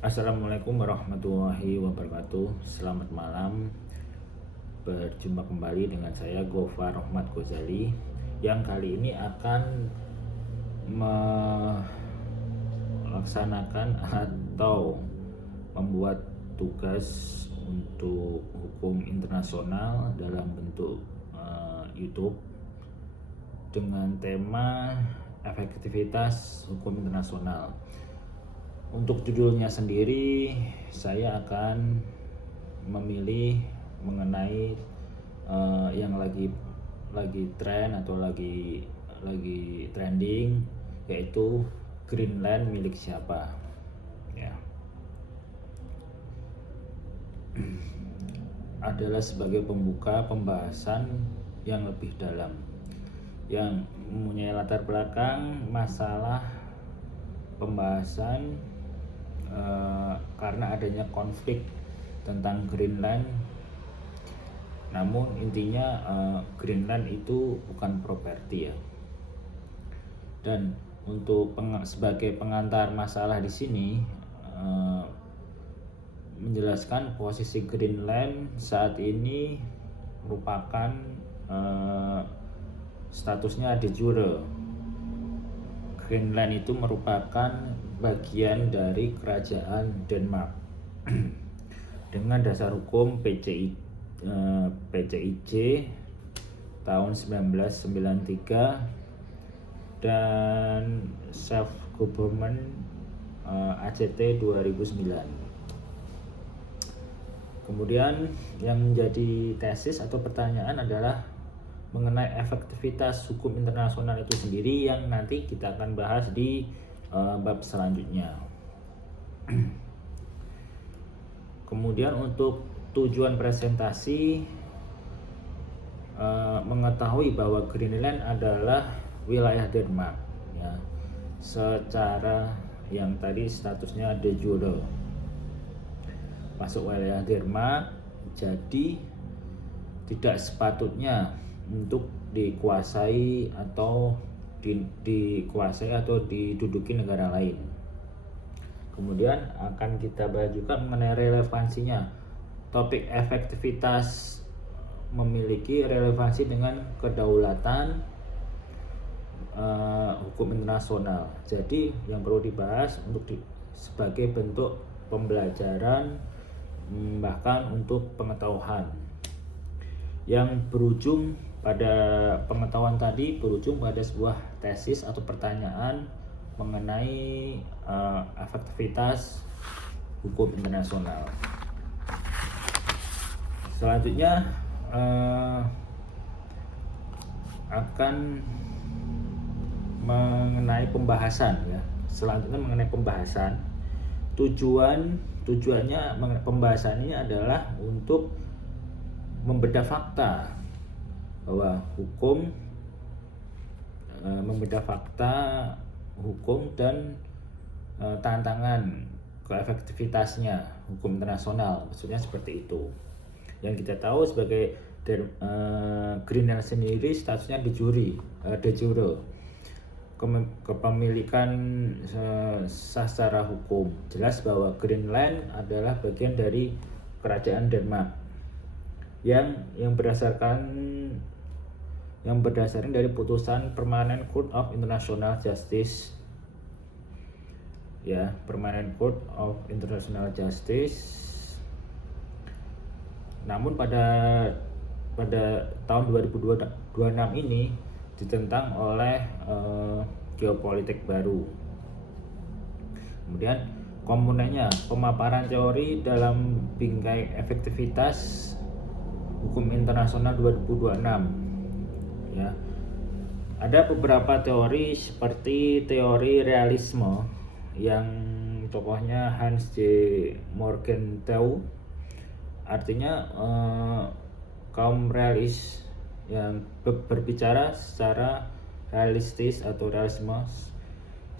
Assalamualaikum warahmatullahi wabarakatuh. Selamat malam. Berjumpa kembali dengan saya Gofar Rahmat Ghazali yang kali ini akan melaksanakan atau membuat tugas untuk hukum internasional dalam bentuk YouTube dengan tema efektivitas hukum internasional. Untuk judulnya sendiri, saya akan memilih mengenai yang lagi tren atau lagi trending, yaitu Greenland milik siapa, ya. Adalah sebagai pembuka pembahasan yang lebih dalam, yang mempunyai latar belakang masalah pembahasan karena adanya konflik tentang Greenland. Namun intinya Greenland itu bukan properti, ya. Dan untuk sebagai pengantar masalah di sini, menjelaskan posisi Greenland saat ini merupakan statusnya de jure. Greenland itu merupakan bagian dari kerajaan Denmark dengan dasar hukum PCIJ tahun 1993 dan Self Government ACT 2009. Kemudian yang menjadi tesis atau pertanyaan adalah mengenai efektivitas hukum internasional itu sendiri, yang nanti kita akan bahas di bab selanjutnya. Kemudian untuk tujuan presentasi, mengetahui bahwa Greenland adalah wilayah Denmark, ya, secara yang tadi statusnya de jure, masuk wilayah Denmark, jadi tidak sepatutnya untuk dikuasai atau diduduki negara lain. Kemudian akan kita bahas juga mengenai relevansinya. Topik efektivitas memiliki relevansi dengan kedaulatan hukum internasional. Jadi yang perlu dibahas sebagai bentuk pembelajaran, bahkan untuk pengetahuan yang berujung pada pengetahuan tadi, berujung pada sebuah tesis atau pertanyaan mengenai efektivitas hukum internasional. Selanjutnya akan mengenai pembahasan, ya. Selanjutnya mengenai pembahasan, tujuannya pembahasan ini adalah untuk membedah fakta bahwa hukum dan tantangan keefektivitasnya hukum internasional, maksudnya seperti itu. Yang kita tahu sebagai Greenland sendiri statusnya de jure, kepemilikan secara hukum. Jelas bahwa Greenland adalah bagian dari kerajaan Denmark yang berdasarkan dari putusan Permanent Court of International Justice, ya, Permanent Court of International Justice. Namun pada tahun 2026 ini ditentang oleh geopolitik baru. Kemudian komponennya, pemaparan teori dalam bingkai efektivitas hukum internasional 2026, ya. Ada beberapa teori seperti teori realisme yang tokohnya Hans J. Morgenthau, artinya kaum realis yang berbicara secara realistis atau realisme,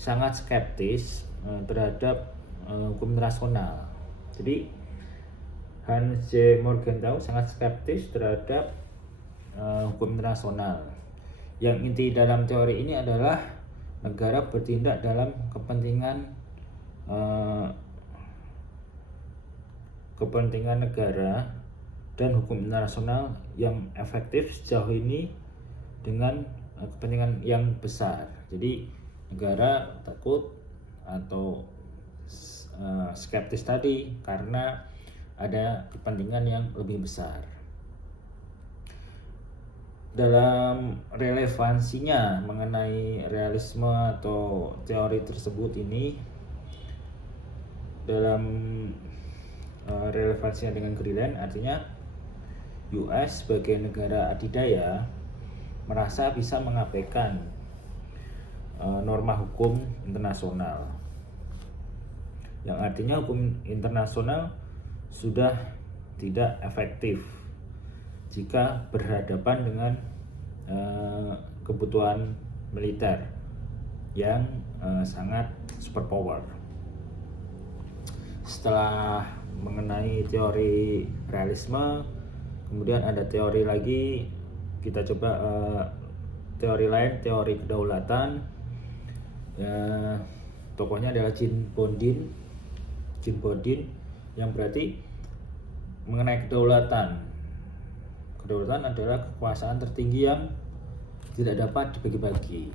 sangat skeptis terhadap hukum internasional. Jadi Hans J. Morgenthau sangat skeptis terhadap hukum internasional. Yang inti dalam teori ini adalah negara bertindak dalam kepentingan kepentingan negara dan hukum internasional yang efektif sejauh ini dengan kepentingan yang besar. Jadi negara takut atau skeptis tadi karena ada kepentingan yang lebih besar. Dalam relevansinya mengenai realisme atau teori tersebut ini, dalam relevansinya dengan Greenland, artinya US sebagai negara adidaya merasa bisa mengabaikan norma hukum internasional, yang artinya hukum internasional sudah tidak efektif jika berhadapan dengan kebutuhan militer yang sangat superpower. Setelah mengenai teori realisme, kemudian ada teori lagi, kita coba teori lain, teori kedaulatan. Tokohnya adalah Jean Bodin, yang berarti mengenai kedaulatan. Kedaulatan adalah kekuasaan tertinggi yang tidak dapat dibagi-bagi.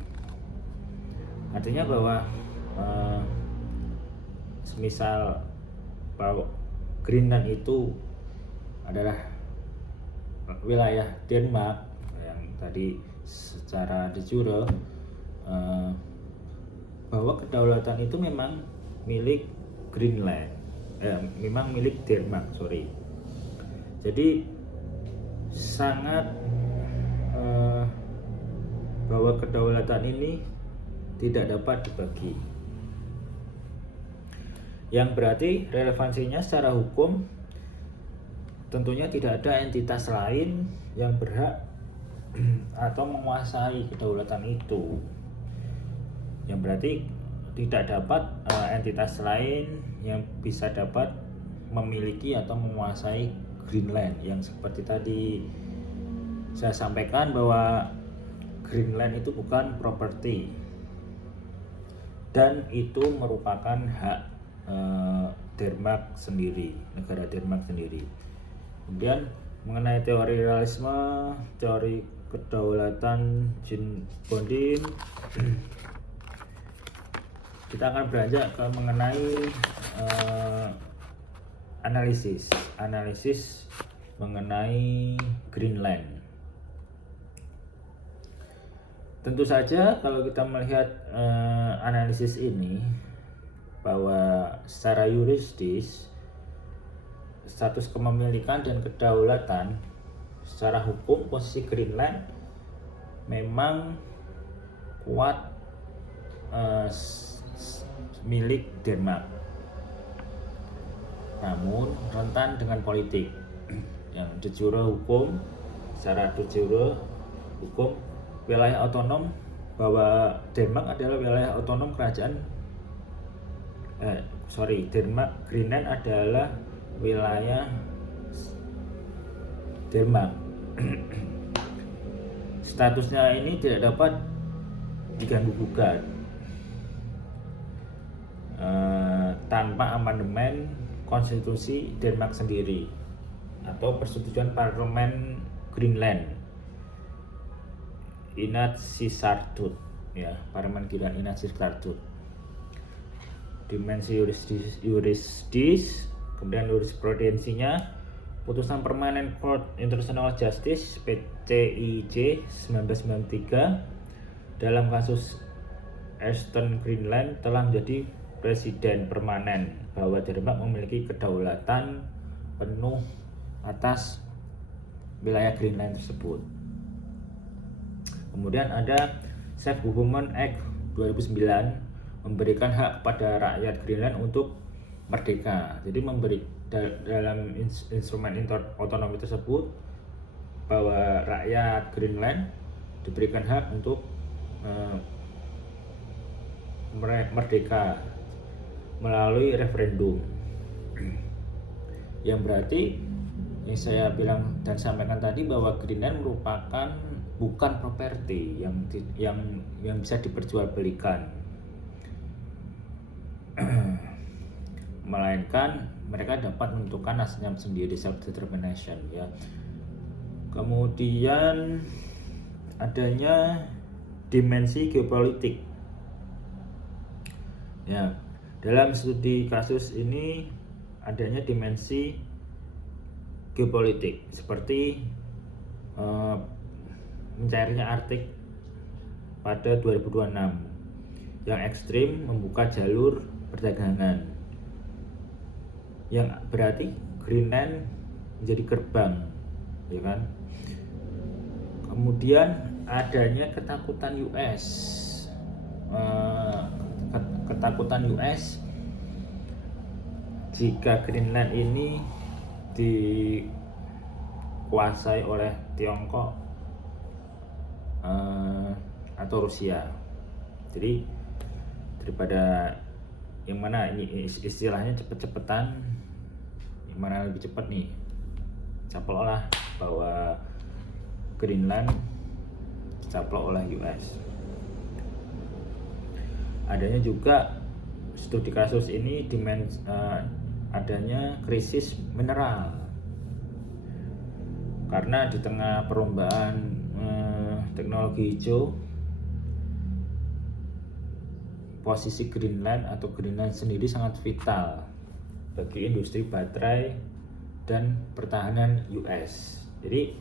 Artinya bahwa semisal bahwa Greenland itu adalah wilayah Denmark yang tadi secara de jure, bahwa kedaulatan itu memang milik Greenland, memang milik Denmark, Jadi sangat bahwa kedaulatan ini tidak dapat dibagi, yang berarti relevansinya secara hukum tentunya tidak ada entitas lain yang berhak atau menguasai kedaulatan itu, yang berarti tidak dapat entitas lain yang bisa dapat memiliki atau menguasai Greenland, yang seperti tadi saya sampaikan bahwa Greenland itu bukan properti dan itu merupakan hak Denmark sendiri, negara Denmark sendiri. Kemudian mengenai teori realisme, teori kedaulatan Jean Bodin, kita akan beranjak ke mengenai analisis mengenai Greenland. Tentu saja kalau kita melihat analisis ini, bahwa secara yuridis status kepemilikan dan kedaulatan secara hukum posisi Greenland memang kuat milik Denmark, namun rentan dengan politik yang de jure hukum. Secara de jure hukum wilayah otonom, bahwa Denmark adalah wilayah otonom kerajaan Greenland adalah wilayah Denmark. Statusnya ini tidak dapat diganggu gugat tanpa amandemen konstitusi Denmark sendiri atau persetujuan parlemen Greenland, Inatsisartut, ya, parlemen Greenland Inatsisartut. Dimensi yuridis, kemudian jurisprudensinya, putusan Permanent Court International Justice PCIJ 1993 dalam kasus Eastern Greenland telah menjadi presiden permanen bahwa Denmark memiliki kedaulatan penuh atas wilayah Greenland tersebut. Kemudian ada Self-Government Act 2009 memberikan hak kepada rakyat Greenland untuk merdeka. Jadi dalam instrumen otonomi tersebut bahwa rakyat Greenland diberikan hak untuk merdeka melalui referendum, yang berarti yang saya bilang dan sampaikan tadi bahwa Greenland merupakan bukan properti yang bisa diperjualbelikan. melainkan mereka dapat menentukan nasibnya sendiri, self determination ya. Kemudian adanya dimensi geopolitik ya. Dalam studi kasus ini adanya dimensi geopolitik seperti mencairnya Arktik pada 2026 yang ekstrim membuka jalur perdagangan, yang berarti Greenland menjadi gerbang, ya kan? Kemudian adanya ketakutan US, ketakutan US jika Greenland ini dikuasai oleh Tiongkok atau Rusia. Jadi daripada yang mana ini istilahnya cepet-cepetan, yang mana lebih cepat nih, caplok lah bahwa Greenland caplok oleh US. Adanya juga studi kasus ini adanya krisis mineral karena di tengah perlombaan teknologi hijau, posisi Greenland atau Greenland sendiri sangat vital bagi industri baterai dan pertahanan US. Jadi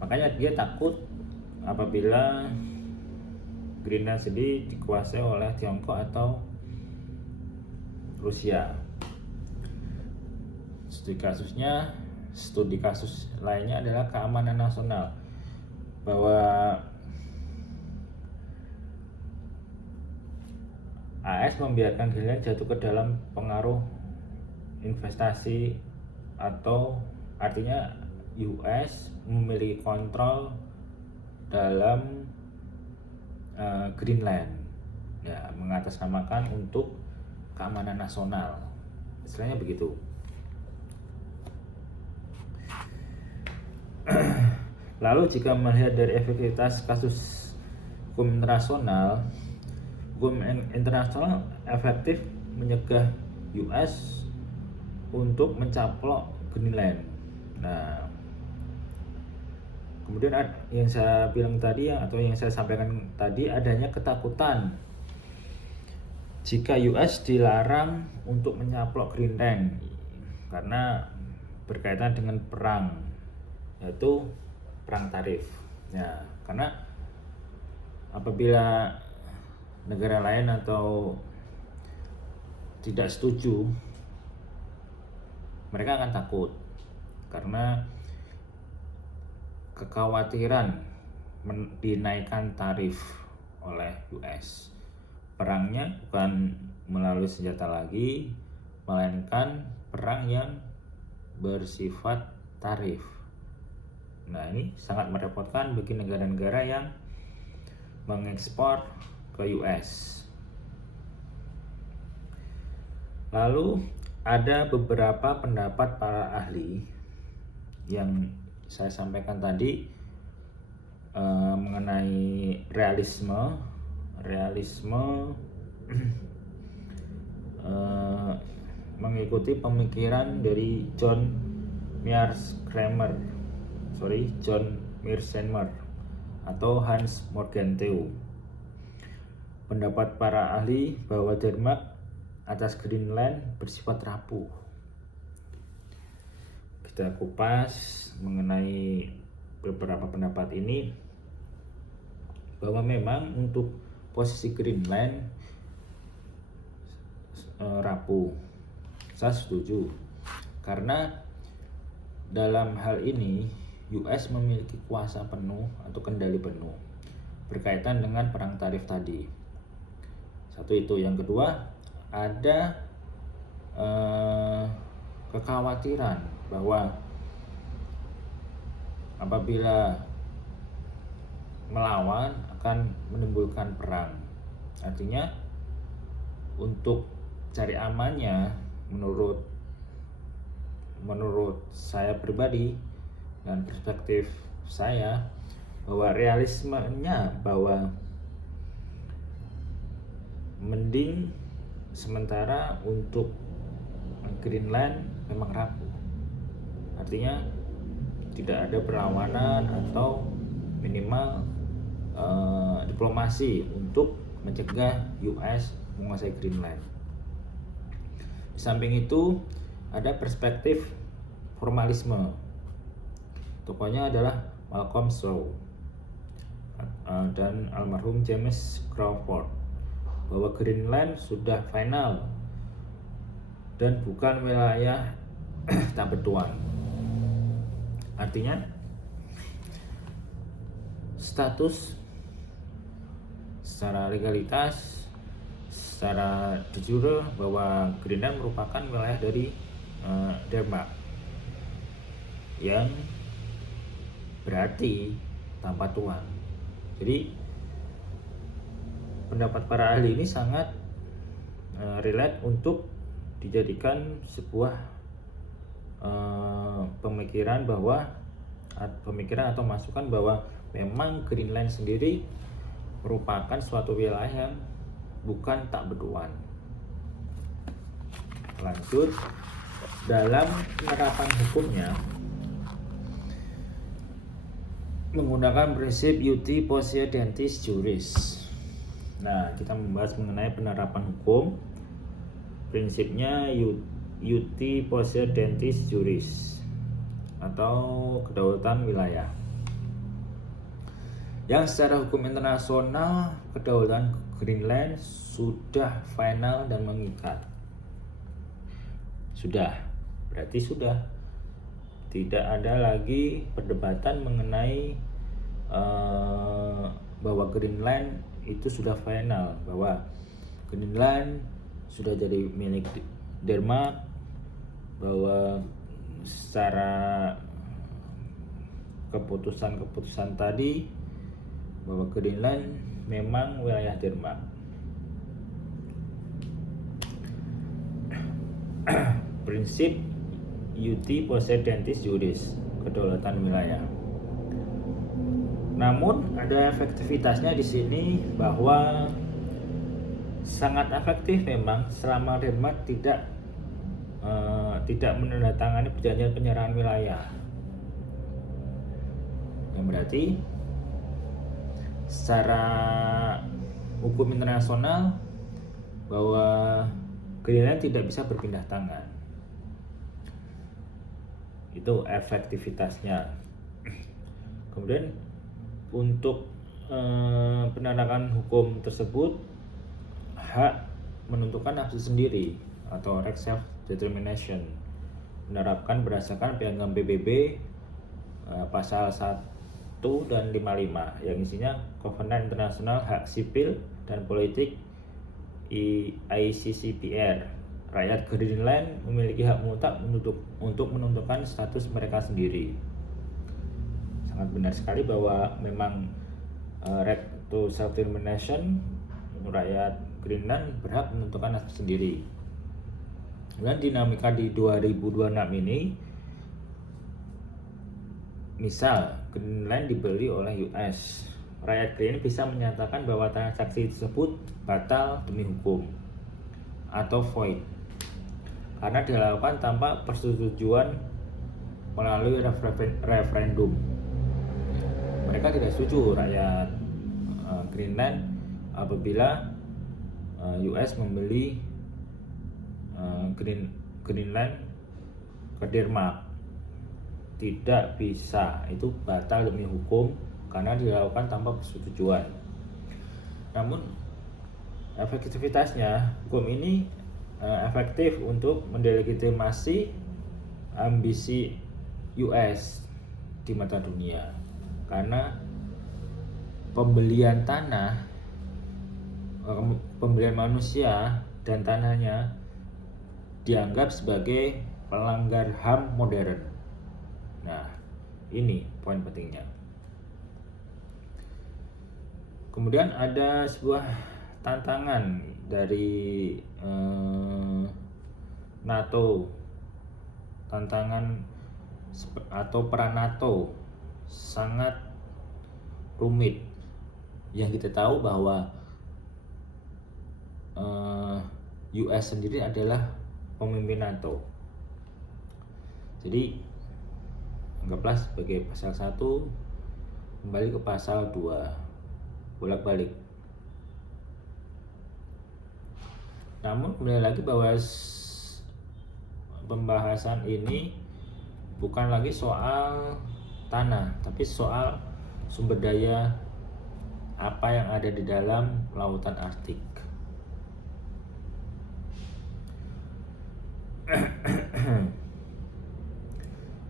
makanya dia takut apabila Greenland sendiri dikuasai oleh Tiongkok atau Rusia. Studi kasus lainnya adalah keamanan nasional, bahwa AS membiarkan Greenland jatuh ke dalam pengaruh investasi, atau artinya US memiliki kontrol dalam Greenland ya, mengatasnamakan untuk keamanan nasional, istilahnya begitu. Lalu jika melihat dari efektivitas kasus hukum internasional efektif mencegah US untuk mencaplok Greenland. Nah, kemudian yang saya bilang tadi atau yang saya sampaikan tadi, adanya ketakutan jika US dilarang untuk mencaplok Greenland karena berkaitan dengan perang, yaitu perang tarif. Ya, karena apabila negara lain atau tidak setuju, mereka akan takut karena kekhawatiran dinaikkan tarif oleh US. Perangnya bukan melalui senjata lagi, melainkan perang yang bersifat tarif. Nah, ini sangat merepotkan bagi negara-negara yang mengekspor ke US. Lalu ada beberapa pendapat para ahli yang saya sampaikan tadi mengenai realisme mengikuti pemikiran dari John Mearsheimer atau Hans Morgenthau. Pendapat para ahli bahwa Denmark atas Greenland bersifat rapuh. Kita kupas mengenai beberapa pendapat ini, bahwa memang untuk posisi Greenland rapuh. Saya setuju, karena dalam hal ini US memiliki kuasa penuh atau kendali penuh berkaitan dengan perang tarif tadi. Satu itu. Yang kedua, ada kekhawatiran bahwa apabila melawan akan menimbulkan perang. Artinya untuk cari amannya, menurut saya pribadi dan perspektif saya, bahwa realismenya bahwa mending Sementara untuk Greenland memang rapuh. Artinya tidak ada perlawanan atau minimal diplomasi untuk mencegah US menguasai Greenland. Di samping itu ada perspektif formalisme. Tokohnya adalah Malcolm Shaw dan almarhum James Crawford, bahwa Greenland sudah final dan bukan wilayah tak bertuan. Artinya status secara legalitas, secara de jure bahwa Greenland merupakan wilayah dari Denmark, yang berarti tanpa tuan. Jadi pendapat para ahli ini sangat relate untuk dijadikan sebuah pemikiran atau masukan bahwa memang Greenland sendiri merupakan suatu wilayah yang bukan tak bertuan. Lanjut, dalam penerapan hukumnya menggunakan prinsip uti possidetis juris. Nah, kita membahas mengenai penerapan hukum. Prinsipnya uti possidetis juris atau kedaulatan wilayah. Yang secara hukum internasional kedaulatan Greenland sudah final dan mengikat. Sudah, berarti sudah. Tidak ada lagi perdebatan mengenai bahwa Greenland itu sudah final, bahwa Greenland sudah jadi milik Denmark, bahwa secara keputusan tadi bahwa Greenland memang wilayah Denmark. Prinsip uti possidetis juris, kedaulatan wilayah. Namun ada efektivitasnya di sini, bahwa sangat efektif memang selama Denmark tidak menandatangani perjanjian penyerahan wilayah. Yang berarti secara hukum internasional bahwa Greenland tidak bisa berpindah tangan. Itu efektivitasnya. Kemudian untuk penegakan hukum tersebut, hak menentukan nafsu sendiri atau right self determination menerapkan berdasarkan piagam PBB pasal 1 dan 55 yang isinya Kovenant Internasional Hak Sipil dan Politik ICCPR. Rakyat Greenland memiliki hak mutlak untuk menentukan status mereka sendiri. Sangat benar sekali bahwa memang right to self determination, rakyat Greenland berhak menentukan nasib sendiri. Dan dinamika di 2026 ini, misal Greenland dibeli oleh US, rakyat Greenland bisa menyatakan bahwa transaksi tersebut batal demi hukum atau void karena dilakukan tanpa persetujuan melalui referendum. Mereka tidak setuju, rakyat Greenland, apabila US membeli Greenland ke Denmark. Tidak bisa, itu batal demi hukum karena dilakukan tanpa persetujuan. Namun efektivitasnya, hukum ini efektif untuk mendelegitimasi ambisi US di mata dunia, karena pembelian tanah, pembelian manusia dan tanahnya dianggap sebagai pelanggar HAM modern. Nah, ini poin pentingnya. Kemudian ada sebuah tantangan dari NATO, tantangan atau peran NATO sangat rumit. Yang kita tahu bahwa US sendiri adalah pemimpin NATO. Jadi anggaplah sebagai pasal 1 kembali ke pasal 2, bolak-balik. Namun kembali lagi bahwa pembahasan ini bukan lagi soal tanah, tapi soal sumber daya apa yang ada di dalam lautan Arktik.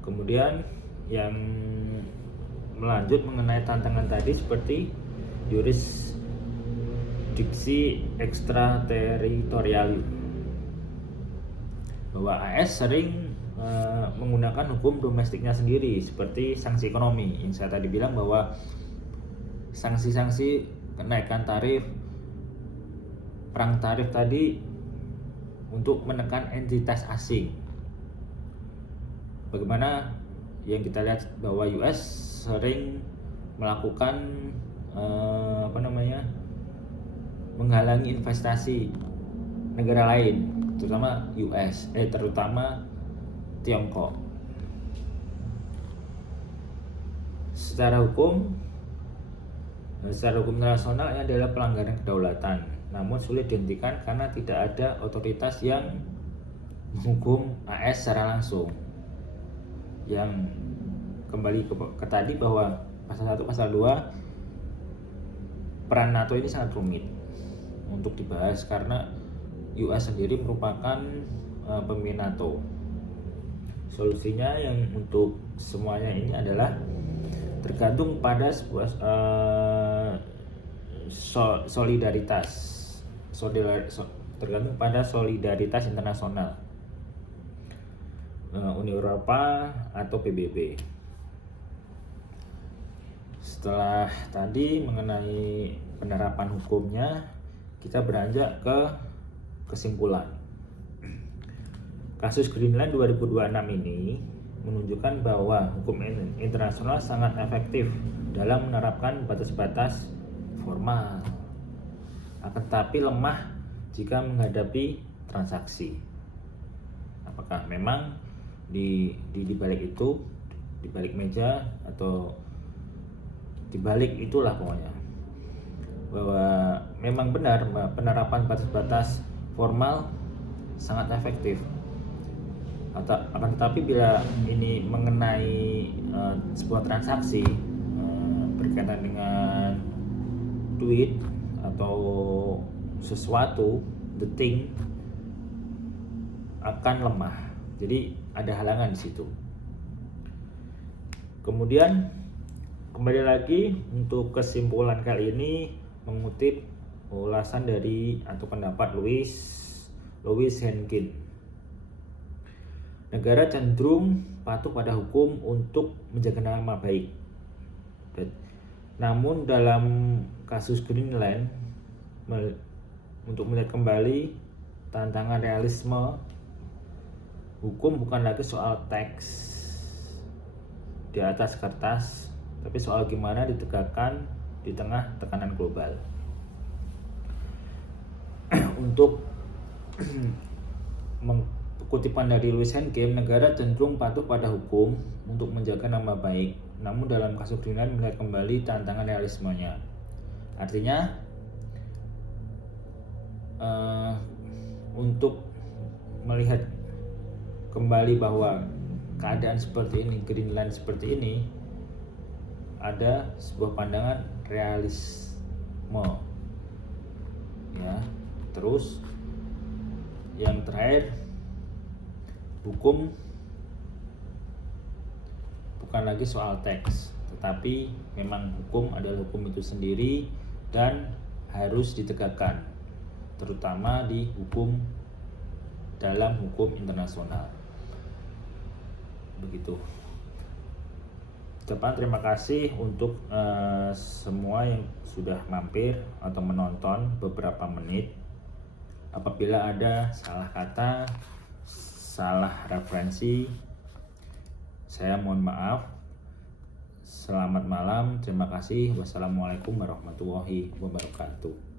Kemudian yang melanjut mengenai tantangan tadi seperti yurisdiksi ekstrateritorial, bahwa AS sering menggunakan hukum domestiknya sendiri seperti sanksi ekonomi yang saya tadi bilang, bahwa sanksi-sanksi kenaikan tarif, perang tarif tadi untuk menekan entitas asing. Bagaimana yang kita lihat bahwa US sering melakukan menghalangi investasi negara lain, terutama terutama Tiongkok. Secara hukum internasional ini adalah pelanggaran kedaulatan, namun sulit dihentikan karena tidak ada otoritas yang menghukum AS secara langsung. Yang kembali ke tadi bahwa pasal 1, pasal 2, peran NATO ini sangat rumit untuk dibahas karena US sendiri merupakan pemimpin NATO. Solusinya yang untuk semuanya ini adalah tergantung pada sebuah tergantung pada solidaritas internasional, Uni Eropa atau PBB. Setelah tadi mengenai penerapan hukumnya, kita beranjak ke kesimpulan. Kasus Greenland 2026 ini menunjukkan bahwa hukum internasional sangat efektif dalam menerapkan batas-batas formal, akan tetapi lemah jika menghadapi transaksi. Apakah memang di balik itu, di balik meja atau di balik itulah pokoknya, bahwa memang benar bahwa penerapan batas-batas formal sangat efektif. Akan tetapi bila ini mengenai sebuah transaksi berkaitan dengan duit atau sesuatu, the thing, akan lemah. Jadi ada halangan di situ. Kemudian kembali lagi untuk kesimpulan kali ini, mengutip ulasan dari atau pendapat Louis Henkin. Negara cenderung patuh pada hukum untuk menjaga nama baik. Namun dalam kasus Greenland, untuk melihat kembali tantangan realisme, hukum bukan lagi soal teks di atas kertas, tapi soal gimana ditegakkan di tengah tekanan global. Untuk kutipan dari Louis Henkin, negara cenderung patuh pada hukum untuk menjaga nama baik. Namun dalam kasus Greenland melihat kembali tantangan realismenya. Artinya untuk melihat kembali bahwa keadaan seperti ini, Greenland seperti ini, ada sebuah pandangan realisme. Ya, terus yang terakhir, hukum bukan lagi soal teks, tetapi memang hukum adalah hukum itu sendiri dan harus ditegakkan, terutama di dalam hukum internasional. Begitu. Ucapan terima kasih untuk semua yang sudah mampir atau menonton beberapa menit. Apabila ada salah kata, salah referensi, saya mohon maaf. Selamat malam, terima kasih. Wassalamualaikum warahmatullahi wabarakatuh.